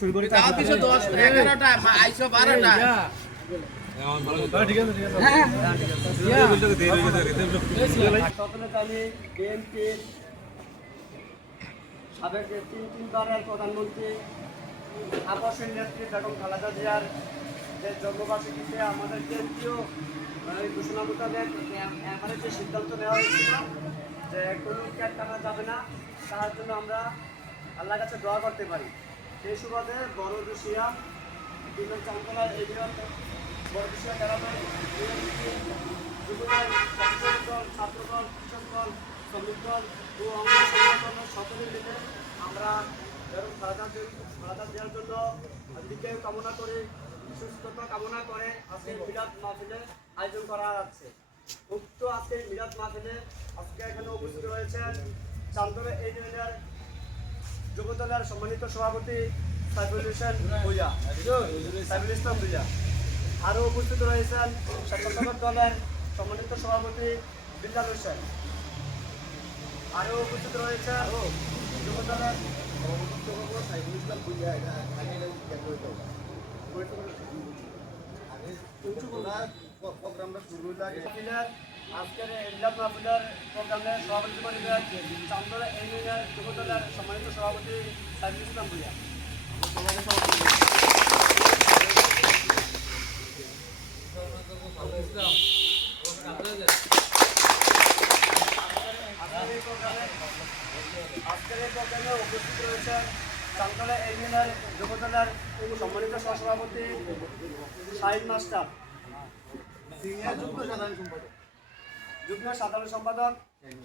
শুরু করি সাবেক তিনবারের প্রধানমন্ত্রী আবাসের নেত্রী বেগম খালেদা জিয়ার যে জন্মবার্ষিকীতে আমাদের কেন্দ্রীয় ঘোষণা মোতাবেক এবারে যে সিদ্ধান্ত নেওয়া হয়েছিল যে কোনো ক্যাট টানা যাবে না, তার জন্য আমরা আল্লাহর কাছে দোয়া করতে পারি। সেই সুবাদে বড় রুশিয়া বিভিন্ন চান্দলা এরিয়ার বড় রুশিয়া গ্রামের যুবদল, ছাত্রদল, কৃষক দল, শ্রমিক দল ও অঙ্গ সংগঠন সকলে মিলে আমরা বেগম খালেদা জিয়ার জন্য দীর্ঘায়ু কামনা করে, সুস্থতা কামনা করে আজকে মিলাদ মাহফিলের আয়োজন করা যাচ্ছে। উক্ত আজকে মিলাদ মাহফিলে আজকে এখানে উপস্থিত রয়েছেন চান্দলা ইউনিয়নের যুবদলের সম্মানিত সভাপতি সাইফুল ইসলাম ভুইয়া। আরও উপস্থিত রয়েছেন স্বেচ্ছাসেবক দলের সম্মানিত সভাপতি বিল্লাল হোসেন। আরও উপস্থিত রয়েছেন যুবদলের আজকের মিলাদ মাহফিলের প্রোগ্রামে সভাপতি করবেন চান্দলা ইউনিয়নের যুবদলের সম্মানিত সভাপতি সাইফুল ইসলাম ভুইয়া। আজকের এই প্রোগ্রামে উপস্থিত রয়েছেন চান্দলা ইউনিয়নের যুবদলের সম্মানিত সহসভাপতি শাহিন মাস্টার, যুগ্ম সাধারণ সম্পাদক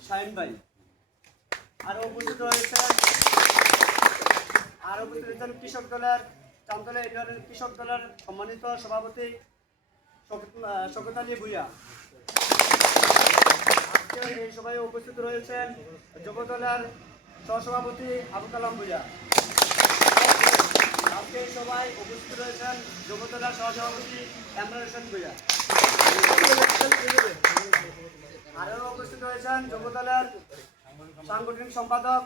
শাহিন ভাই। আরও উপস্থিত রয়েছেন কৃষক দলের চান্দলা ইউনিয়নের কৃষক দলের সম্মানিত সভাপতি শওকত আলী ভুইয়া। এই সভায় উপস্থিত রয়েছেন যুবদলের সহসভাপতি আবু কালাম ভুইয়া। আজকে এই সভায় উপস্থিত রয়েছেন যুবদলের সহসভাপতি এমরান হোসেন ভুইয়া। আরও উপস্থিত রয়েছেন যুবদলের সাংগঠনিক সম্পাদক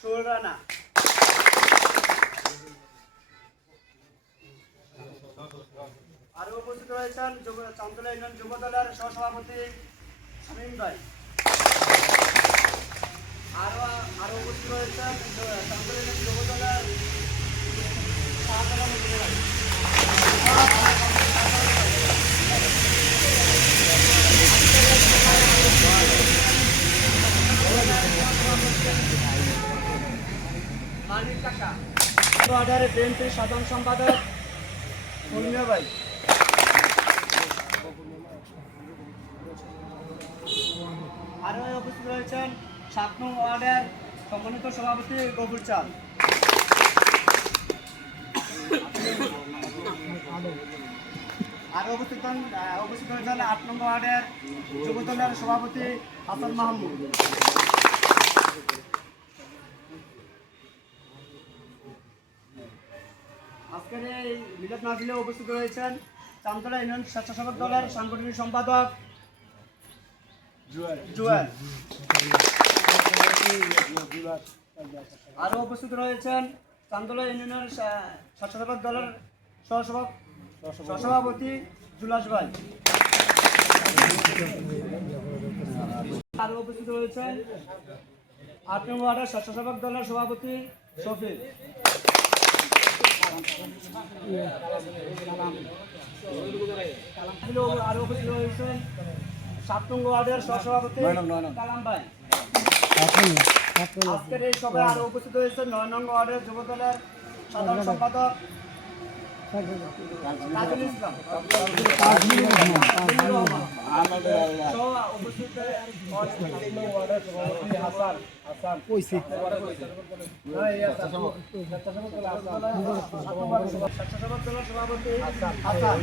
সুর রানা। আরও উপস্থিত রয়েছেন চান্দলা ইউনিয়ন যুবদলের সহসভাপতি শামীম ভাই। আরও উপস্থিত রয়েছেন চান্দলা ইউনিয়ন যুবদলের মানিক কাকা, বিএনপির সাধারণ সম্পাদক মুন্নিয়া ভাই। আরও উপস্থিত রয়েছেন ৭ নং ওয়ার্ডের সম্মানিত সভাপতি গফুর চাঁদ। আরও উপস্থিত রয়েছেন ৮ নং ওয়ার্ডের যুবদলের সভাপতি হাসান মাহমুদ। আজকের এই মিলাদ মাহফিলে উপস্থিত রয়েছেন চান্দলা ইউনিয়ন স্বেচ্ছাসেবক দলের সাংগঠনিক সম্পাদক জুয়েল। আরও উপস্থিত রয়েছেন চান্দলা ইউনিয়নের স্বেচ্ছাসেবক দলের সহসভাপতি জুলাস ভাই। আরও উপস্থিত রয়েছেন ৮ নং ওয়ার্ডের স্বেচ্ছাসেবক দলের সভাপতি শফিক। আরও উপস্থিত রয়েছেন ৭ নং ওয়ার্ডের সহসভাপতি কালাম ভাই। আজকের এই সভায় আরও উপস্থিত হয়েছে ৯ নং ওয়ার্ডের যুবদলের সাধারণ সম্পাদক তাজুল ইসলাম। উপস্থিত সভাপতি হাসান।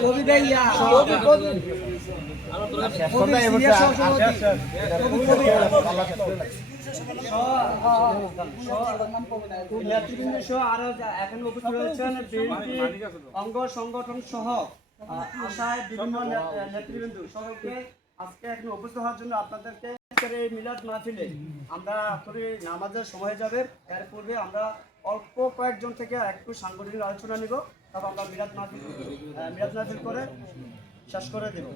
কবি নেতৃবৃন্দ সহ আরো এখন উপস্থিত রয়েছেন বিএনপি অঙ্গ সংগঠন সহ আশায় বিভিন্ন নেতৃবৃন্দ সকলকে আজকে এখানে উপস্থিত হওয়ার জন্য আপনাদেরকে এই মিলাদ মাহফিলে আমরা আসলে নামাজের সময় যাবে এর পূর্বে আমরা অল্প কয়েকজন থেকে একটু সাংগঠনিক আলোচনা নিব তারপর আমরা মিলাদ মাহফিল করে শেষ করে দেব।